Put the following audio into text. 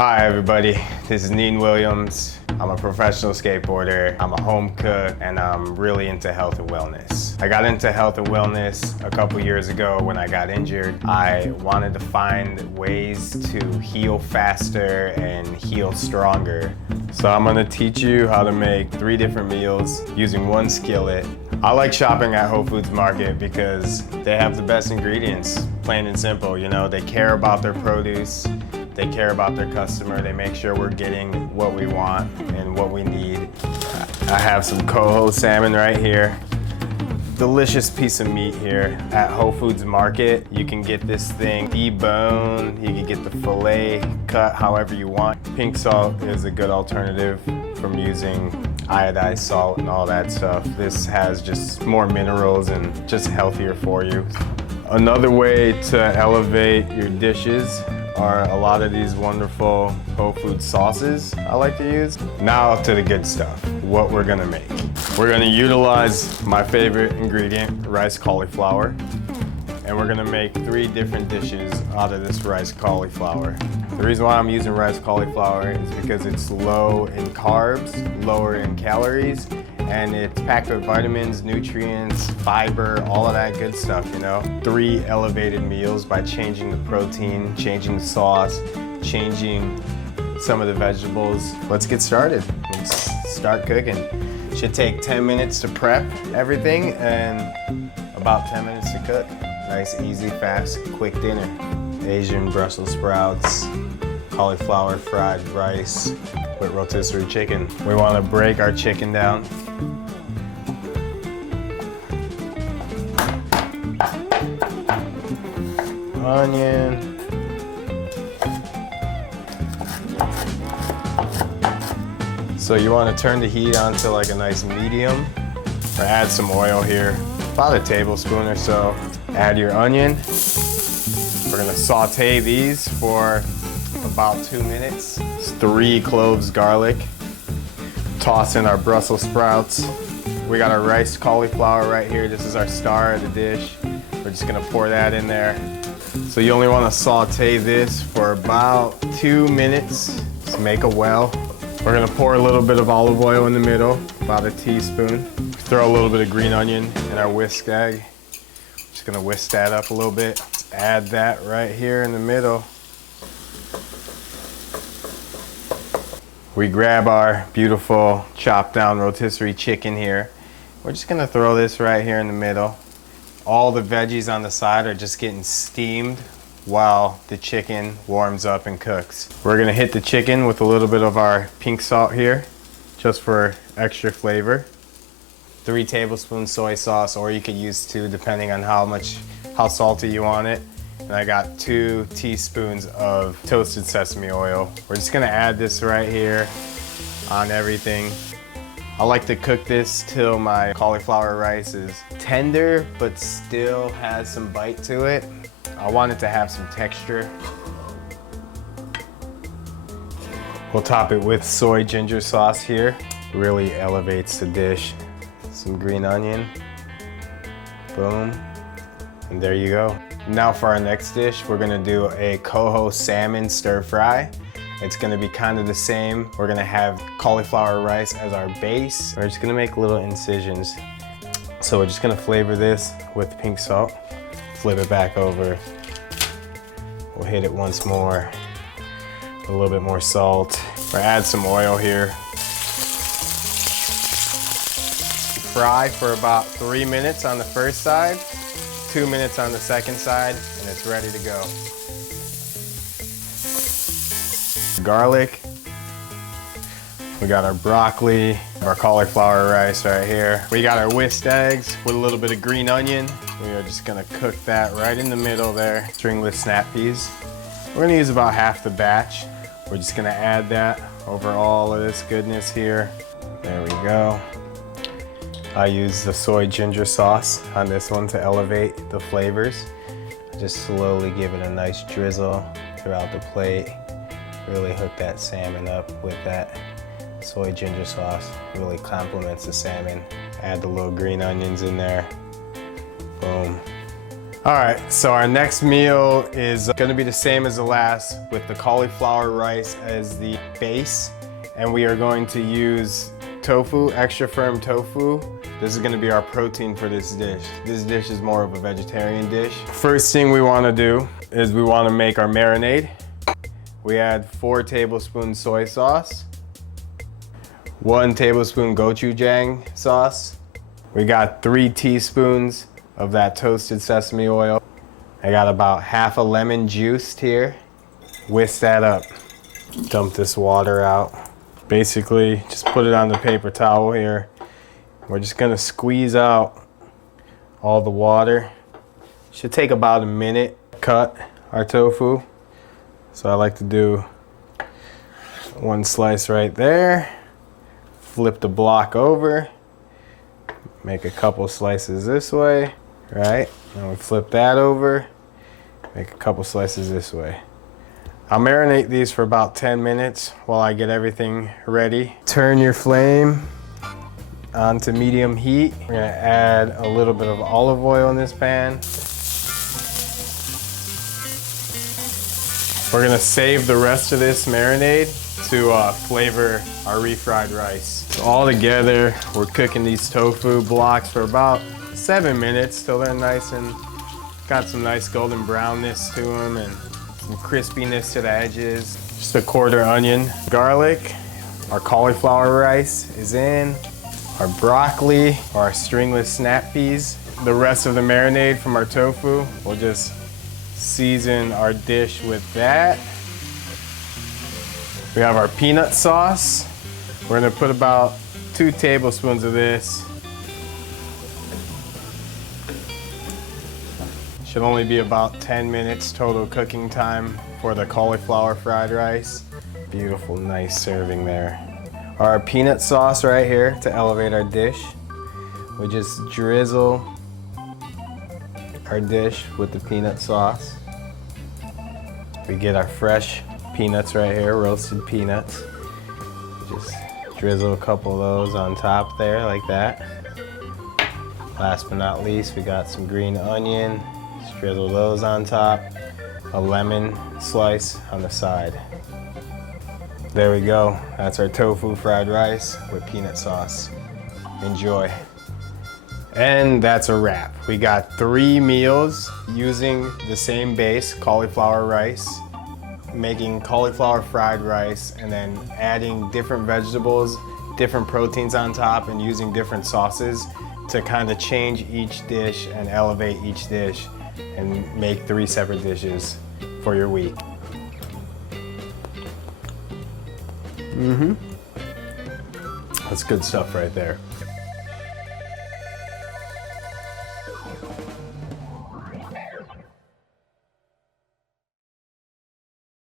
Hi everybody, this is Neen Williams. I'm a professional skateboarder, I'm a home cook, and I'm really into health and wellness. I got into health and wellness a couple years ago when I got injured. I wanted to find ways to heal faster and heal stronger. So I'm gonna teach you how to make 3 different meals using one skillet. I like shopping at Whole Foods Market because they have the best ingredients, plain and simple. You know, they care about their produce. They care about their customer. They make sure we're getting what we want and what we need. I have some coho salmon right here. Delicious piece of meat here at Whole Foods Market. You can get this thing deboned. You can get the fillet cut however you want. Pink salt is a good alternative from using iodized salt and all that stuff. This has just more minerals and just healthier for you. Another way to elevate your dishes are a lot of these wonderful whole food sauces I like to use. Now to the good stuff, what we're gonna make. We're gonna utilize my favorite ingredient, rice cauliflower, and we're gonna make 3 different dishes out of this rice cauliflower. The reason why I'm using rice cauliflower is because it's low in carbs, lower in calories, and it's packed with vitamins, nutrients, fiber, all of that good stuff, you know? 3 elevated meals by changing the protein, changing the sauce, changing some of the vegetables. Let's get started. Let's start cooking. Should take 10 minutes to prep everything and about 10 minutes to cook. Nice, easy, fast, quick dinner. Asian Brussels sprouts, cauliflower fried rice with rotisserie chicken. We want to break our chicken down. Onion. So you want to turn the heat on to like a nice medium, or add some oil here, about a tablespoon or so. Add your onion. We're gonna saute these for about 2 minutes. It's 3 cloves garlic. Toss in our Brussels sprouts. We got our rice cauliflower right here. This is our star of the dish. We're just gonna pour that in there. So you only wanna saute this for about 2 minutes. Just make a well. We're gonna pour a little bit of olive oil in the middle, about a teaspoon. Throw a little bit of green onion in our whisk egg. Just gonna whisk that up a little bit. Add that right here in the middle. We grab our beautiful chopped down rotisserie chicken here. We're just gonna throw this right here in the middle. All the veggies on the side are just getting steamed while the chicken warms up and cooks. We're gonna hit the chicken with a little bit of our pink salt here, just for extra flavor. 3 tablespoons soy sauce, or you could use 2 depending on how salty you want it. And I got 2 teaspoons of toasted sesame oil. We're just gonna add this right here on everything. I like to cook this till my cauliflower rice is tender, but still has some bite to it. I want it to have some texture. We'll top it with soy ginger sauce here. Really elevates the dish. Some green onion, boom, and there you go. Now for our next dish, we're gonna do a coho salmon stir fry. It's gonna be kind of the same. We're gonna have cauliflower rice as our base. We're just gonna make little incisions. So we're just gonna flavor this with pink salt, flip it back over. We'll hit it once more, a little bit more salt. We'll add some oil here. Fry for about 3 minutes on the first side, 2 minutes on the second side, and it's ready to go. Garlic. We got our broccoli, our cauliflower rice right here. We got our whisked eggs with a little bit of green onion. We are just gonna cook that right in the middle there. Stringless snap peas. We're gonna use about half the batch. We're just gonna add that over all of this goodness here. There we go. I use the soy ginger sauce on this one to elevate the flavors. Just slowly give it a nice drizzle throughout the plate. Really hook that salmon up with that soy ginger sauce. Really complements the salmon. Add the little green onions in there. Boom. All right, so our next meal is gonna be the same as the last with the cauliflower rice as the base. And we are going to use tofu, extra firm tofu. This is gonna be our protein for this dish. This dish is more of a vegetarian dish. First thing we wanna do is we wanna make our marinade. We add 4 tablespoons soy sauce, 1 tablespoon gochujang sauce. We got 3 teaspoons of that toasted sesame oil. I got about half a lemon juiced here. Whisk that up. Dump this water out. Basically, just put it on the paper towel here. We're just gonna squeeze out all the water. Should take about a minute. Cut our tofu. So I like to do 1 slice right there. Flip the block over. Make a couple slices this way. Right, and we flip that over, make a couple slices this way. I'll marinate these for about 10 minutes while I get everything ready. Turn your flame onto medium heat. We're gonna add a little bit of olive oil in this pan. We're gonna save the rest of this marinade to flavor our refried rice. So all together, we're cooking these tofu blocks for about 7 minutes till they're nice and got some nice golden brownness to them and some crispiness to the edges. Just a 1/4 onion, garlic. Our cauliflower rice is in. Our broccoli, or our stringless snap peas. The rest of the marinade from our tofu, we'll just season our dish with that. We have our peanut sauce. We're gonna put about 2 tablespoons of this. Should only be about 10 minutes total cooking time for the cauliflower fried rice. Beautiful, nice serving there. Our peanut sauce right here to elevate our dish. We just drizzle our dish with the peanut sauce. We get our fresh peanuts right here, roasted peanuts. Just drizzle a couple of those on top there like that. Last but not least, we got some green onion. Drizzle those on top, a lemon slice on the side. There we go. That's our tofu fried rice with peanut sauce. Enjoy. And that's a wrap. We got 3 meals using the same base, cauliflower rice, making cauliflower fried rice, and then adding different vegetables, different proteins on top, and using different sauces to kind of change each dish and elevate each dish and make 3 separate dishes for your week. That's good stuff right there.